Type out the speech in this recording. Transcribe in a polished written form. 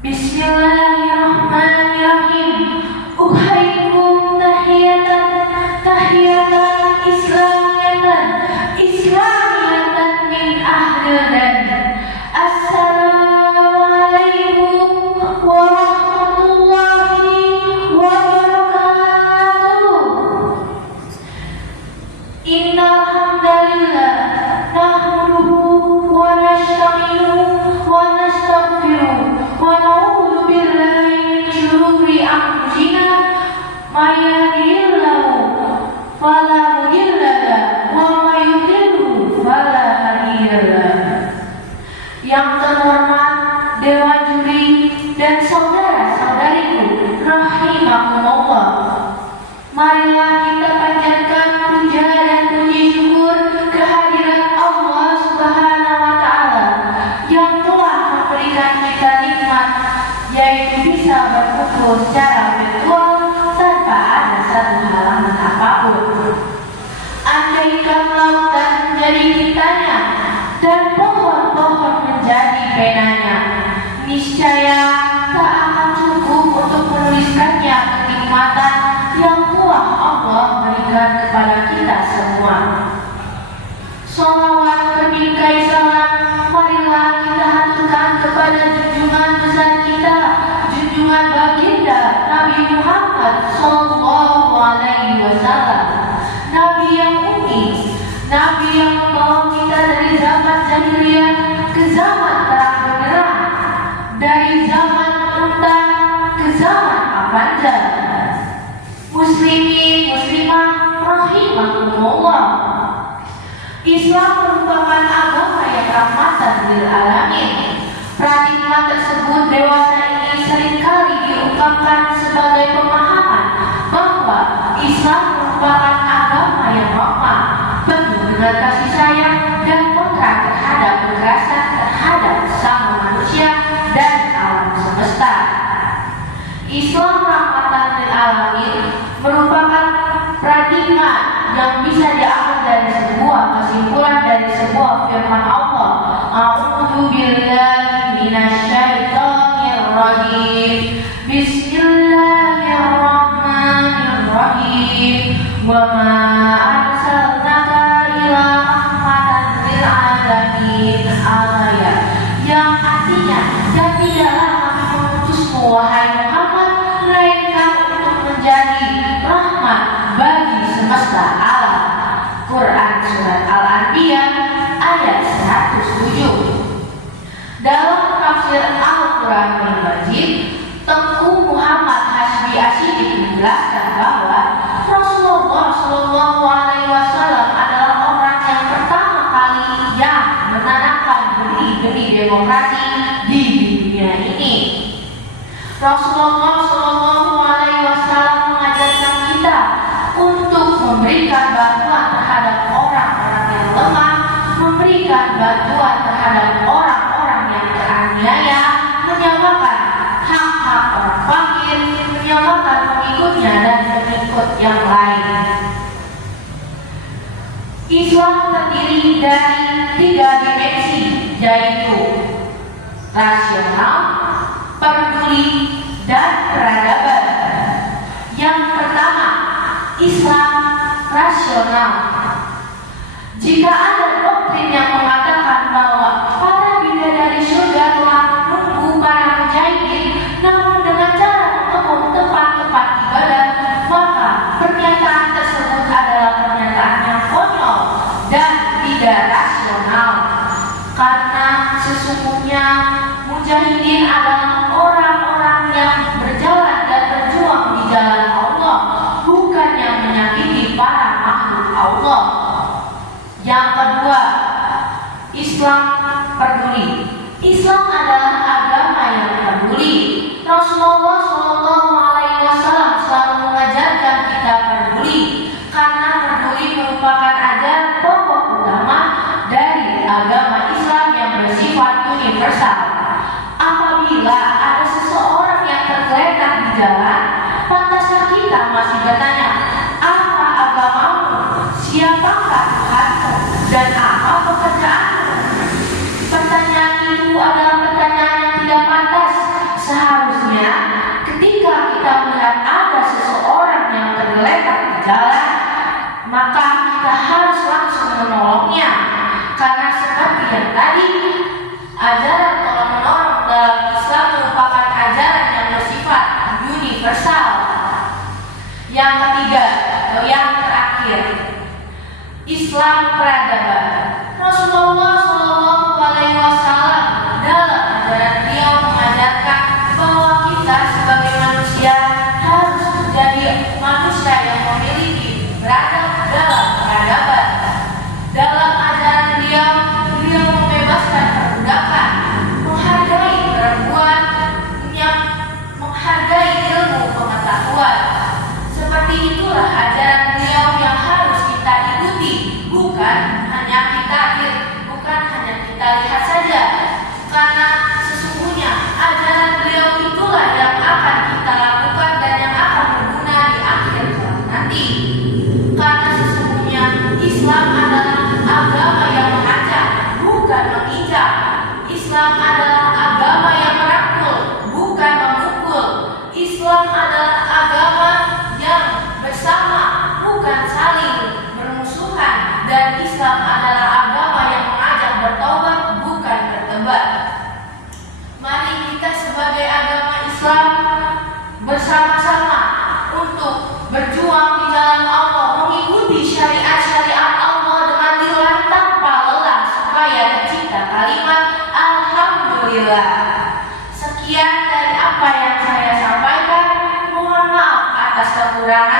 Bismillahirrahmanirrahim. Uhaikum tahiyatan islamiyatan min ahlidan. Assalamualaikum warahmatullahi wabarakatuh. Innal hamdalillah nahmaduhu wa nasta'inuhu wa nastaghfiruh wa na'udzu billahi min shururi anfusina may yahdihillahu fala mudilla lahu wa may yudlil fala hadiya lahu. Yang terhormat Dewan Juri dan saudara-saudariku rahimakumullah, marilah kita panjatkan puja dan puji syukur kehadirat Allah Subhanahu wa Ta'ala yang telah memberikan kita nikmat, yaitu bisa berkumpul secara virtual tanpa ada satu halangan apapun. Andaikan lautan menjadi tintanya dan pohon-pohon menjadi penanya, niscaya tak akan cukup untuk menuliskannya kenikmatan yang telah Allah berikan kepada kita semua. Sholawat berningkai salam marilah kita haturkan kepada junjungan besar kita, junjungan baginda Nabi Muhammad Sallallahu Alaihi Wasallam, Nabi yang unik, Nabi yang membawa kita dari zaman jahiliyah ke zaman terang benderang, dari zaman unta ke zaman Avanza. Muslimin muslimah rahimakumullah, Islam merupakan agama yang rahmatan lil alamin. Paradigma tersebut dewasa ini seringkali diungkapkan sebagai pemahaman bahwa Islam merupakan agama yang rahmat, penuh dengan kasih sayang dan kontra terhadap kekerasan terhadap sesama manusia dan alam semesta. Islam rahmatan lil alamin merupakan paradigma yang bisa diambil dari sebuah kesimpulan dari sebuah firman Allah. A'udzu billahi minasyaitonir rajim. Bismillahirrahmanirrahim. Wa ma arsalnaka illa rahmatan lil alamin. Ayat yang artinya, dan tidaklah kami mengutusmu wahai Muhammad melainkan untuk menjadi rahmat bagi semesta alam. Quran Surat Al-Anbiya ayat 107. Dalam tafsir Al-Quran Al-Majid, Tengku Muhammad Hasbi Asyidik menjelaskan bahwa Rasulullah Shallallahu Alaihi Wasallam adalah orang yang pertama kali yang menanamkan benih-benih demokrasi di dunia ini. Rasulullah Shallallahu Alaihi Wasallam mengajarkan kita untuk memberikan bantuan terhadap orang-orang yang lemah, memberikan bantuan terhadap orang-orang yang teraniaya, menyamakan hak-hak orang fakir, menyamakan pengikutnya dan pengikut yang lain. Islam terdiri dari 3 dimensi, yaitu rasional, peduli, dan peradaban. Yang pertama, Islam rasional. Jika ada doktrin yang mengatakan bahwa para bidadari surga telah menunggu para mujahidin namun dengan cara mengemuk tempat-tempat ibadah, maka pernyataan tersebut adalah pernyataan yang konyol dan tidak rasional. Karena sesungguhnya mujahidin adalah orang-orang yang berjalan dan berjuang di jalan Allah, bukan yang menyakiti para makhluk Allah. Yang kedua, Islam peduli. Islam adalah agama yang peduli. Rasulullah Shallallahu Alaihi Wasallam selalu mengajarkan kita peduli, karena peduli merupakan ajaran pokok utama dari agama Islam yang bersifat universal. Apabila yang tadi, ajaran tolong menolong dalam Islam merupakan ajaran yang bersifat universal. Yang ketiga atau yang terakhir, Islam peradaban. Rasulullah SAW dalam ajaran beliau mengajarkan bahwa kita sebagai manusia harus menjadi manusia yang memiliki beradab dalam peradaban. Dalam ajaran beliau membebaskan perbudakan, menghargai perempuan, menghargai ilmu pengetahuan. Seperti itulah ajaran beliau yang harus kita ikuti, bukan hanya kita lihat saja, karena sesungguhnya ajaran beliau itulah yang akan kita lakukan dan yang akan berguna di akhir zaman nanti. Karena sesungguhnya Islam adalah agama yang mengajak, bukan menginjak. Islam adalah agama yang merangkul, bukan memukul. Islam adalah agama yang bersama, bukan saling bermusuhan. Dan Islam adalah agama yang mengajak bertaubat, bukan bertebar. Mari kita sebagai agama Islam bersama-sama untuk berjuang di jalan Allah, mengikuti syariat-syariat Allah dengan dilan tanpa lelah supaya tercipta kalimat Alhamdulillah. Sekian dari apa yang saya sampaikan. Mohon maaf atas kekurangan.